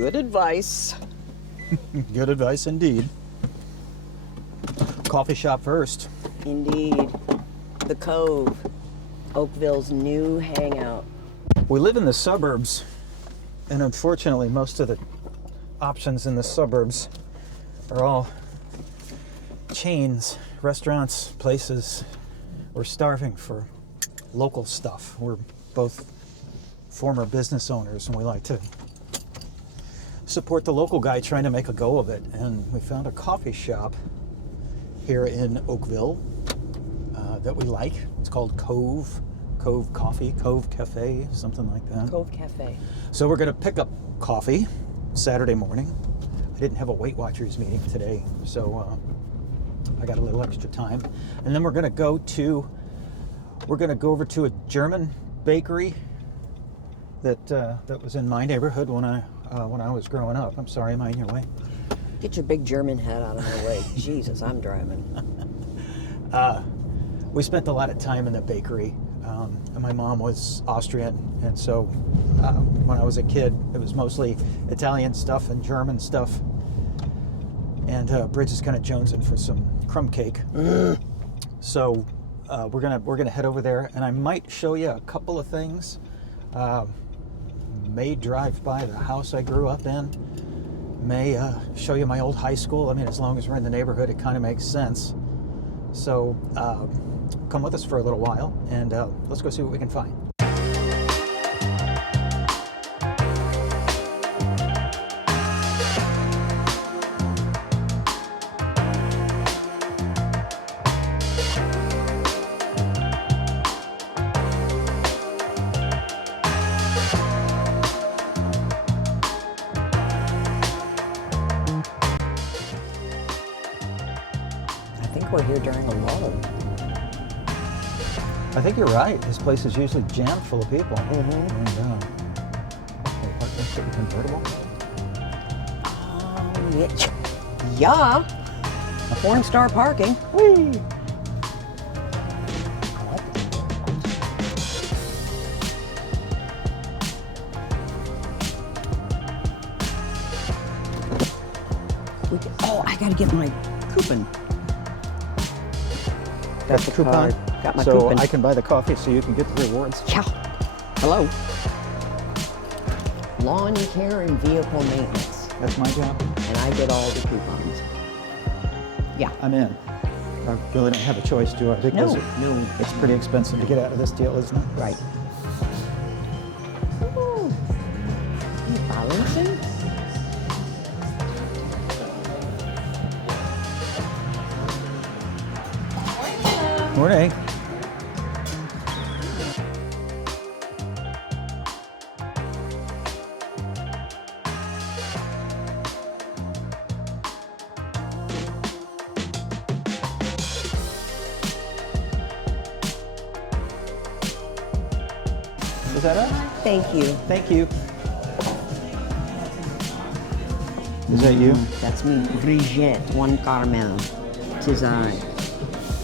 Good advice. Good advice indeed. Coffee shop first. Indeed. The Cove, Oakville's new hangout. We live in the suburbs, and unfortunately most of the options in the suburbs are all chains, restaurants, places. We're starving for local stuff. We're both former business owners, and we like to support the local guy trying to make a go of it. And we found a coffee shop here in Oakville that we like. It's called Cove Coffee, Cove Cafe, something like that. Cove Cafe. So we're going to pick up coffee Saturday morning. I didn't have a Weight Watchers meeting today, so I got a little extra time. And then we're going to go over to a German bakery that was in my neighborhood when I was growing up. I'm sorry, am I in your way? Get your big German head out of my way. Jesus, I'm driving. We spent a lot of time in the bakery, and my mom was Austrian, and so when I was a kid, it was mostly Italian stuff and German stuff. And Bridge is kind of jonesing for some crumb cake. So we're gonna head over there, and I might show you a couple of things. May drive by the house I grew up in. May show you my old high school. I mean, as long as we're in the neighborhood, it kind of makes sense. So come with us for a little while, and let's go see what we can find. We're here during a lull. I think you're right. This place is usually jammed full of people. Mm-hmm. And, what makes it convertible? Yeah. 4-star parking. Whee! Oh, I gotta get my coupon. That's the coupon? Got my so coupon. I can buy the coffee so you can get the rewards? Yeah. Hello. Lawn care and vehicle maintenance. That's my job? And I get all the coupons. Yeah. I'm in. I really don't have a choice, do I? Because No. it's pretty expensive to get out of this deal, isn't it? Right. Ooh. You balancing? Morning. Is that us? Thank you. Thank you. Is that you? That's me. Brigitte, one caramel. Tis I.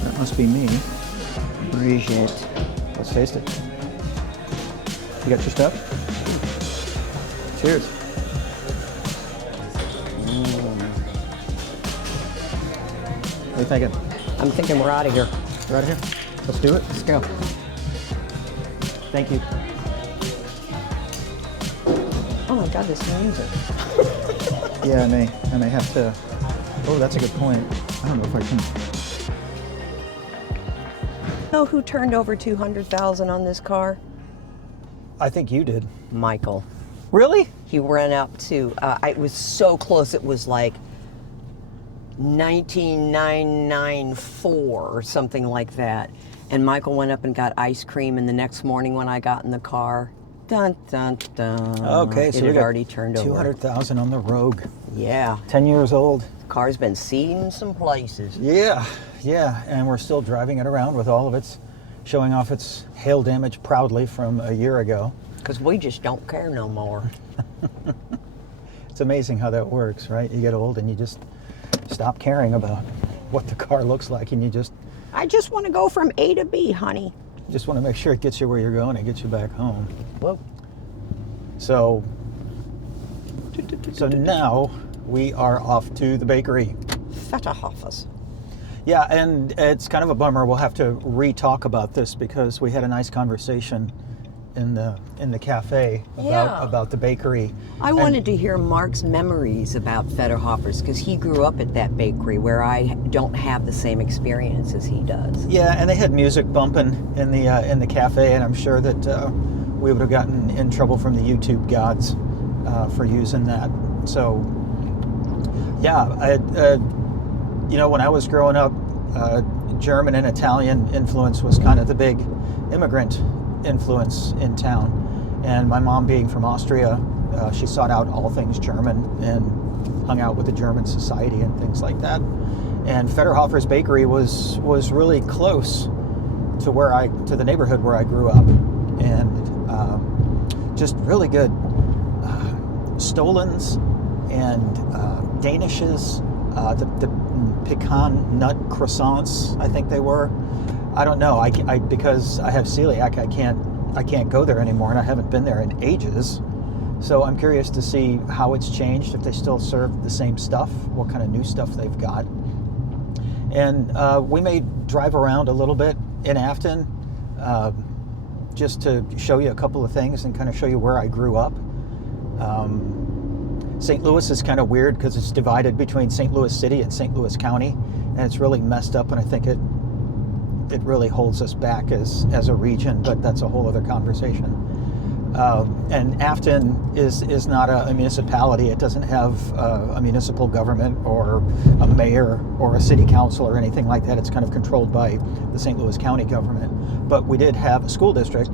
That must be me. Brigitte. Let's taste it. You got your stuff? Cheers. What are you thinking? I'm thinking we're out of here. We're out of here? Let's do it. Let's go. Thank you. Oh my God, this music. Yeah, I may have to. Oh, that's a good point. I don't know if I can. Know who turned over $200,000 on this car? I think you did. Michael. Really? He ran up to, it was so close, it was like 19994 or something like that. And Michael went up and got ice cream, and the next morning when I got in the car, dun, dun, dun. Okay, so it we had got already turned over. 200,000 on the Rogue. Yeah. 10 years old. Car's been seen some places. Yeah, and we're still driving it around with all of its, showing off its hail damage proudly from a year ago. Because we just don't care no more. It's amazing how that works, right? You get old and you just stop caring about what the car looks like, and you just I just want to go from A to B, honey. want to make sure it gets you where you're going and gets you back home. Whoa. So So now we are off to the bakery. Federhofers. Yeah, and it's kind of a bummer. We'll have to re-talk about this because we had a nice conversation in the cafe about the bakery. I wanted to hear Mark's memories about Federhofers because he grew up at that bakery where I don't have the same experience as he does. Yeah, and they had music bumping in the cafe, and I'm sure that we would have gotten in trouble from the YouTube gods for using that. So, yeah, when I was growing up, German and Italian influence was kind of the big immigrant influence in town. And my mom being from Austria, she sought out all things German and hung out with the German society and things like that. And Federhofer's bakery was really close to the neighborhood where I grew up, and just really good Stolens and Danishes, the pecan nut croissants, I think they were. I don't know. I because I have celiac, I can't go there anymore, and I haven't been there in ages. So I'm curious to see how it's changed, if they still serve the same stuff, what kind of new stuff they've got. And we may drive around a little bit in Affton just to show you a couple of things and kind of show you where I grew up. St. Louis is kind of weird because it's divided between St. Louis City and St. Louis County, and it's really messed up, and I think it really holds us back as a region, but that's a whole other conversation. And Affton is not a municipality. It doesn't have a municipal government or a mayor or a city council or anything like that. It's kind of controlled by the St. Louis County government. But we did have a school district,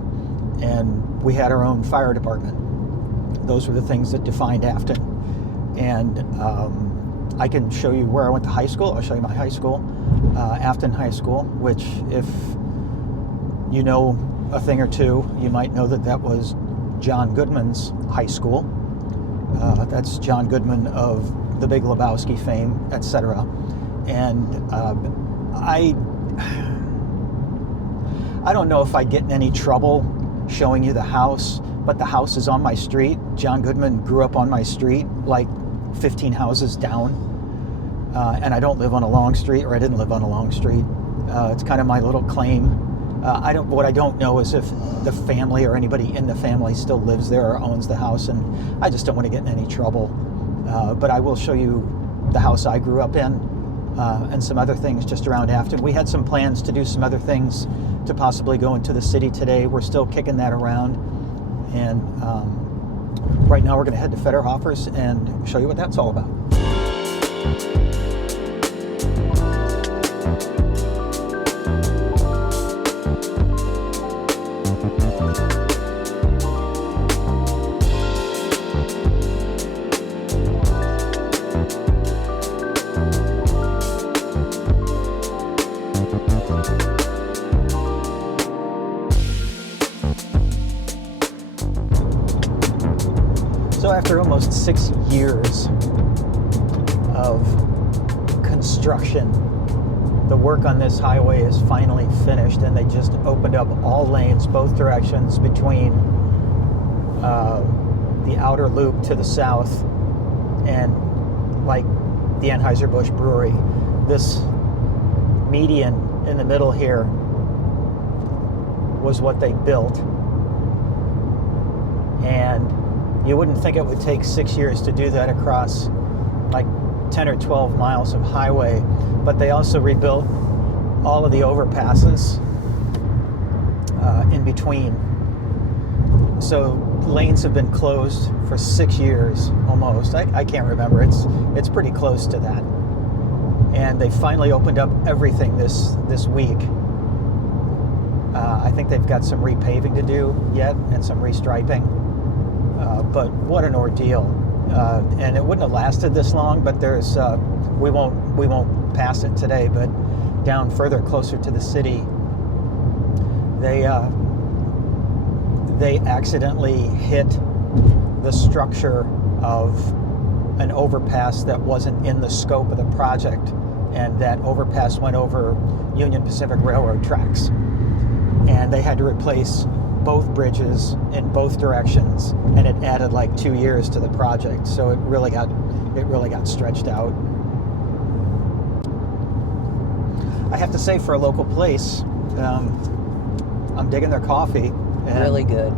and we had our own fire department. Those were the things that defined Affton. And I can show you where I went to high school. I'll show you my high school, Affton High School, which, if you know a thing or two, you might know that was John Goodman's high school. That's John Goodman of The Big Lebowski fame, etc. And I don't know if I'd get in any trouble showing you the house, but the house is on my street. John Goodman grew up on my street, like 15 houses down. And I don't live on a long street, or I didn't live on a long street. It's kind of my little claim. What I don't know is if the family or anybody in the family still lives there or owns the house, and I just don't want to get in any trouble. But I will show you the house I grew up in, and some other things just around Affton. We had some plans to do some other things to possibly go into the city today. We're still kicking that around. And right now we're going to head to Federhofer's and show you what that's all about. So after almost 6 years of construction, the work on this highway is finally finished, and they just opened up all lanes, both directions, between the outer loop to the south and like the Anheuser-Busch Brewery. This median in the middle here was what they built, and you wouldn't think it would take 6 years to do that across like 10 or 12 miles of highway, but they also rebuilt all of the overpasses in between. So lanes have been closed for 6 years almost. I can't remember. It's pretty close to that. And they finally opened up everything this week. I think they've got some repaving to do yet and some restriping. But what an ordeal. And it wouldn't have lasted this long, but there's we won't pass it today, but down further closer to the city, they accidentally hit the structure of an overpass that wasn't in the scope of the project, and that overpass went over Union Pacific Railroad tracks, and they had to replace both bridges in both directions, and it added like 2 years to the project. So it really got stretched out. I have to say, for a local place, I'm digging their coffee. And Really good.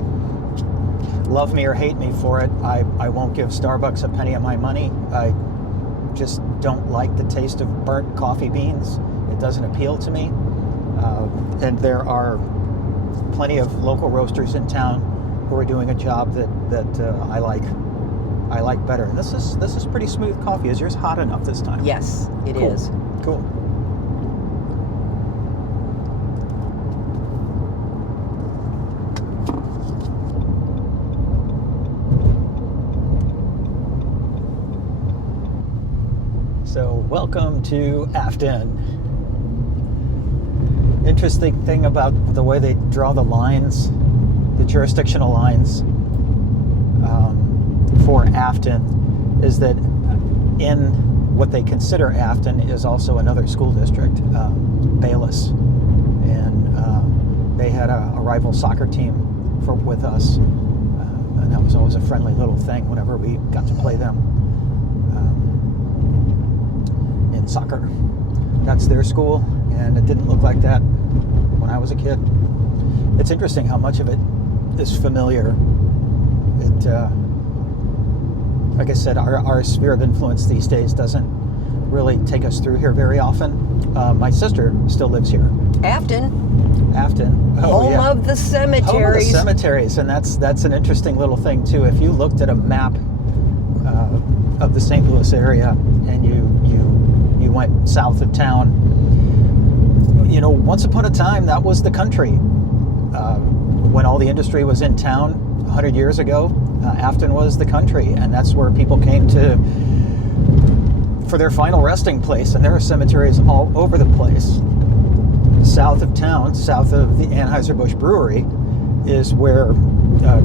love me or hate me for it, I won't give Starbucks a penny of my money. I just don't like the taste of burnt coffee beans. It doesn't appeal to me. And there are plenty of local roasters in town who are doing a job that I like better. And this is pretty smooth coffee. Is yours hot enough this time? Yes, it Cool. is. Cool. So welcome to Affton. Interesting thing about the way they draw the lines, the jurisdictional lines for Affton, is that in what they consider Affton is also another school district, Bayless, and they had a rival soccer team with us, and that was always a friendly little thing whenever we got to play them in soccer. That's their school, and it didn't look like that when I was a kid. It's interesting how much of it is familiar. It, like I said, our sphere of influence these days doesn't really take us through here very often. My sister still lives here. Afton, home yeah. of the cemeteries. Home of the cemeteries, and that's an interesting little thing too. If you looked at a map of the St. Louis area and you went south of town, you know, once upon a time that was the country. When all the industry was in town 100 years ago, Affton was the country, and that's where people came to for their final resting place. And there are cemeteries all over the place. South of town, south of the Anheuser-Busch Brewery, is where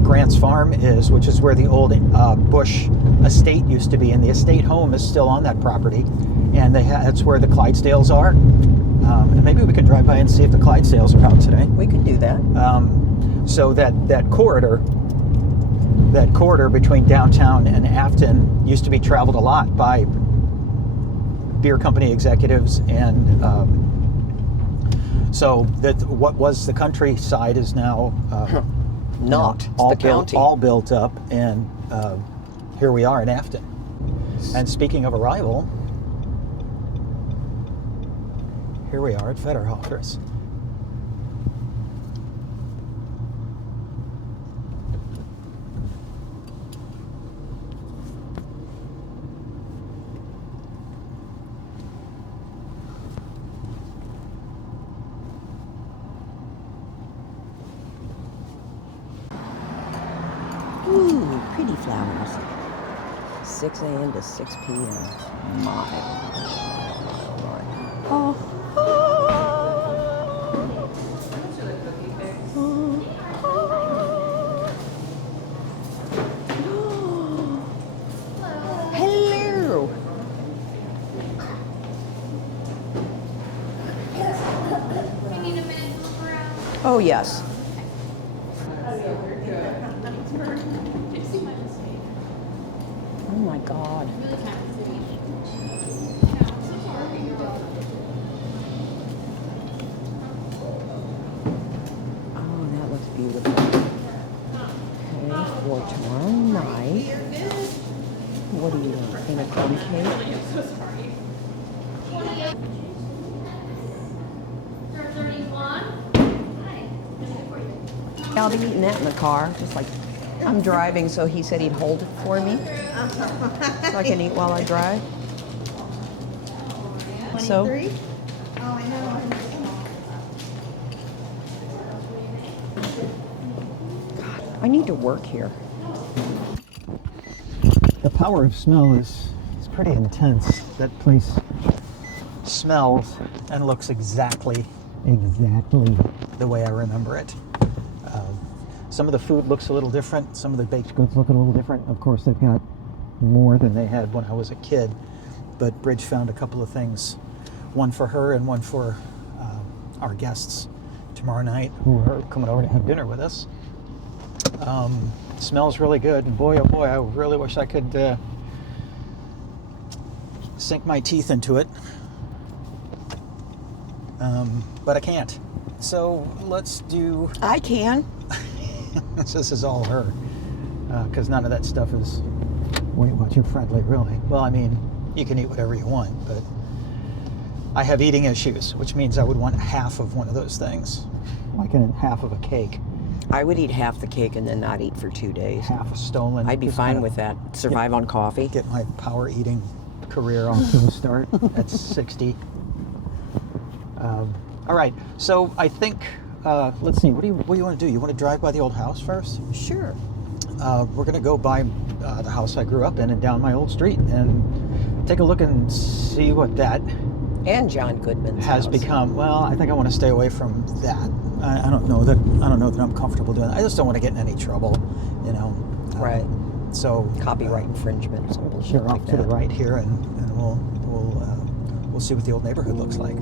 Grant's Farm is, which is where the old Busch estate used to be, and the estate home is still on that property, and that's where the Clydesdales are. And maybe we could drive by and see if the Clydesdales are out today. We could do that. So that corridor between downtown and Affton used to be traveled a lot by beer company executives, and so that what was the countryside is now Not. all It's the county. all built up, and here we are in Affton. And speaking of a rival, here we are at Federhofer's. Ooh, pretty flowers. 6 a.m. to 6 p.m. My. Oh. Hello. Oh, yes. Oh my God. Oh, that looks beautiful. Okay, for tomorrow night. What do you want? In a crumb cake? I'll be eating that in the car, just like I'm driving, so he said he'd hold it for me, so I can eat while I drive. So, 23? Oh, I know. I need to work here. The power of smell is pretty intense. That place smells and looks exactly the way I remember it. Some of the food looks a little different. Some of the baked goods look a little different. Of course, they've got more than they had when I was a kid. But Bridge found a couple of things, one for her and one for our guests tomorrow night who are coming over to have dinner with us. Smells really good. And boy, oh boy, I really wish I could sink my teeth into it. But I can't. So let's do... I can. This is all her. Because none of that stuff is Weight Watcher friendly, really. Well, I mean, you can eat whatever you want, but I have eating issues, which means I would want half of one of those things. Like half of a cake. I would eat half the cake and then not eat for 2 days. Half a stolen. I'd be fine with that. Survive on coffee. Get my power eating career off to a start at 60. All right, so I think, let's see, what do you want to do? You want to drive by the old house first? Sure. We're going to go by the house I grew up in and down my old street and take a look and see what that And John Goodman's has house. become. Well, I think I want to stay away from that. I don't know that I'm comfortable doing that. I just don't want to get in any trouble, you know. Right. So Copyright infringement, some bullshit sure, like off to the that. right here, and we'll see what the old neighborhood looks like.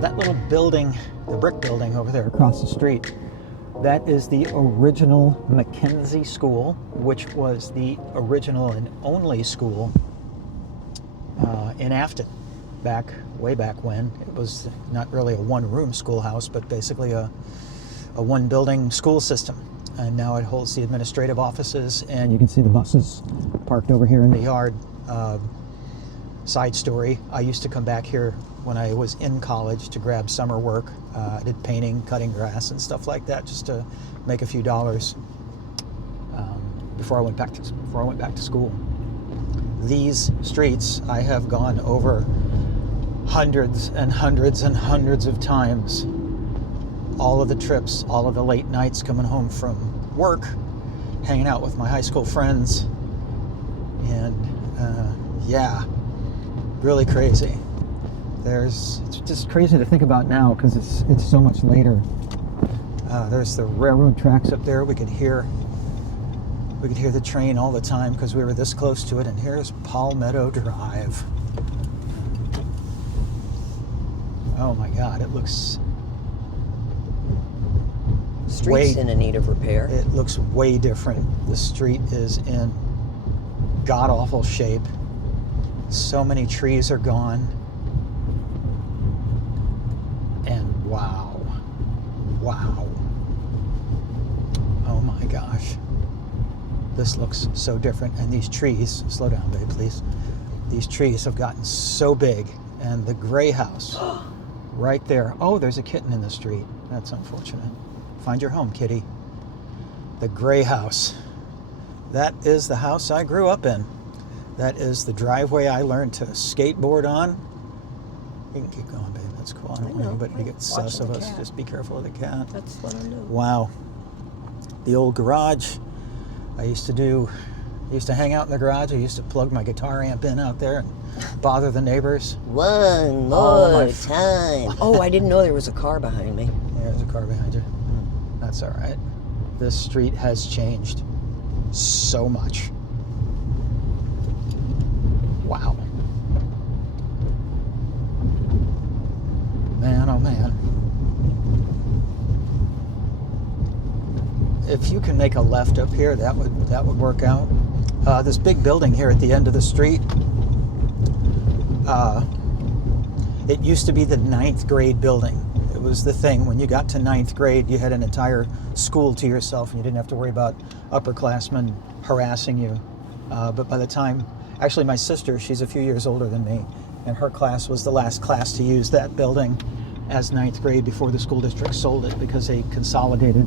That little building, the brick building over there across the street, that is the original Mackenzie School, which was the original and only school in Affton, way back when. It was not really a one-room schoolhouse, but basically a one-building school system. And now it holds the administrative offices, and you can see the buses parked over here in the yard. Side story, I used to come back here when I was in college to grab summer work. I did painting, cutting grass, and stuff like that, just to make a few dollars before I went back to school. These streets I have gone over hundreds and hundreds and hundreds of times. All of the trips, all of the late nights coming home from work, hanging out with my high school friends, and yeah, really crazy. It's just crazy to think about now because it's so much later. There's the railroad tracks up there. We could hear the train all the time because we were this close to it. And here's Palmetto Drive. Oh my God, it looks Street's in need of repair. It looks way different. The street is in god-awful shape. So many trees are gone. And wow. Oh my gosh. This looks so different. And these trees, slow down, babe, please. These trees have gotten so big. And the gray house right there. Oh, there's a kitten in the street. That's unfortunate. Find your home, kitty. The gray house. That is the house I grew up in. That is the driveway I learned to skateboard on. You can keep going, babe. That's cool. I don't want anybody to get sus of us. Just be careful of the cat. That's what I do. Wow. The old garage. I used to hang out in the garage. I used to plug my guitar amp in out there and bother the neighbors. One more time. Oh, I didn't know there was a car behind me. Yeah, there's a car behind you. That's all right. This street has changed so much. Wow. Man, oh man. If you can make a left up here, that would work out. This big building here at the end of the street, it used to be the 9th grade building. It was the thing. When you got to 9th grade, you had an entire school to yourself, and you didn't have to worry about upperclassmen harassing you. But by the time, actually my sister, she's a few years older than me, and her class was the last class to use that building as 9th grade before the school district sold it because they consolidated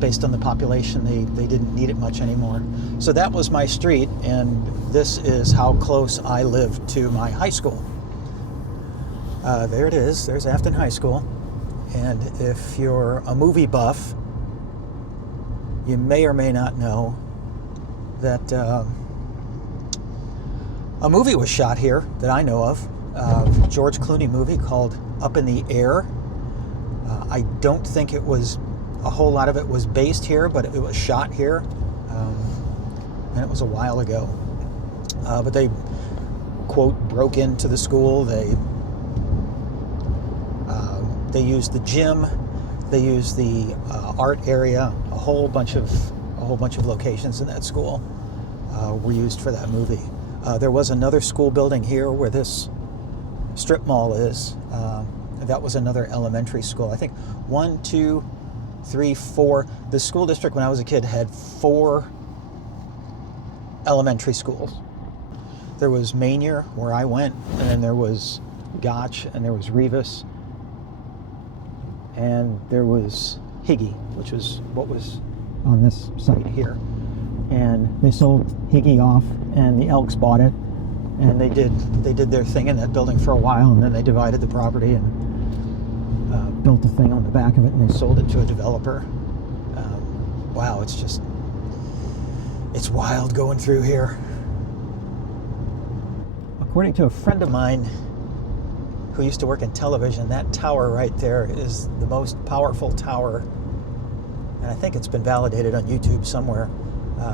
based on the population, they didn't need it much anymore. So that was my street, and this is how close I lived to my high school. There it is. There's Affton High School. And if you're a movie buff, you may or may not know that a movie was shot here that I know of. George Clooney movie called Up in the Air. I don't think it was, a whole lot of it was based here, but it was shot here. And it was a while ago. But they, quote, broke into the school. They used the gym, they used the art area, a whole bunch of locations in that school were used for that movie. There was another school building here where this strip mall is. That was another elementary school. I think 1, 2, 3, 4. The school district when I was a kid had 4 elementary schools. There was Manier, where I went, and then there was Gotch, and there was Revis, and there was Higgy, which was what was on this site here. And they sold Higgy off, and the Elks bought it, and they did their thing in that building for a while, and then they divided the property and built a thing on the back of it, and they sold it to a developer. Wow, it's wild going through here. According to a friend of mine who used to work in television, that tower right there is the most powerful tower, and I think it's been validated on YouTube somewhere.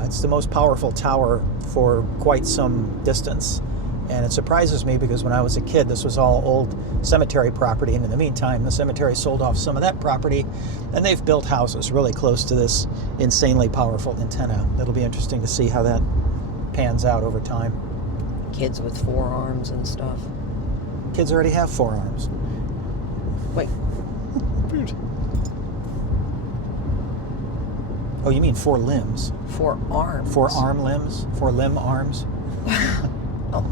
It's the most powerful tower for quite some distance, and it surprises me because when I was a kid, this was all old cemetery property, and in the meantime, the cemetery sold off some of that property, and they've built houses really close to this insanely powerful antenna. It'll be interesting to see how that pans out over time. Kids with forearms and stuff. Kids already have forearms. Wait. Oh, you mean 4 limbs? 4 arms. 4 arm limbs? 4 limb arms? Oh.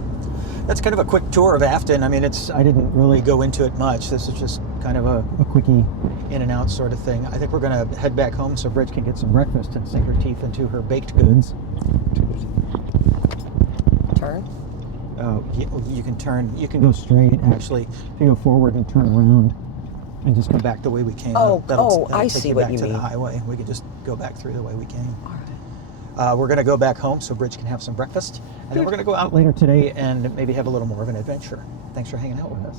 That's kind of a quick tour of Affton. I mean, I didn't really go into it much. This is just kind of a quickie in and out sort of thing. I think we're going to head back home so Bridge can get some breakfast and sink her teeth into her baked goods. Turn? You can turn. You can go straight, actually. If you go forward and turn around and just come back the way we came. That'll take I see you what back you to mean. the highway. We could just go back through the way we came. All right. We're going to go back home so Bridge can have some breakfast. And then we're going to go out later today and maybe have a little more of an adventure. Thanks for hanging out with us.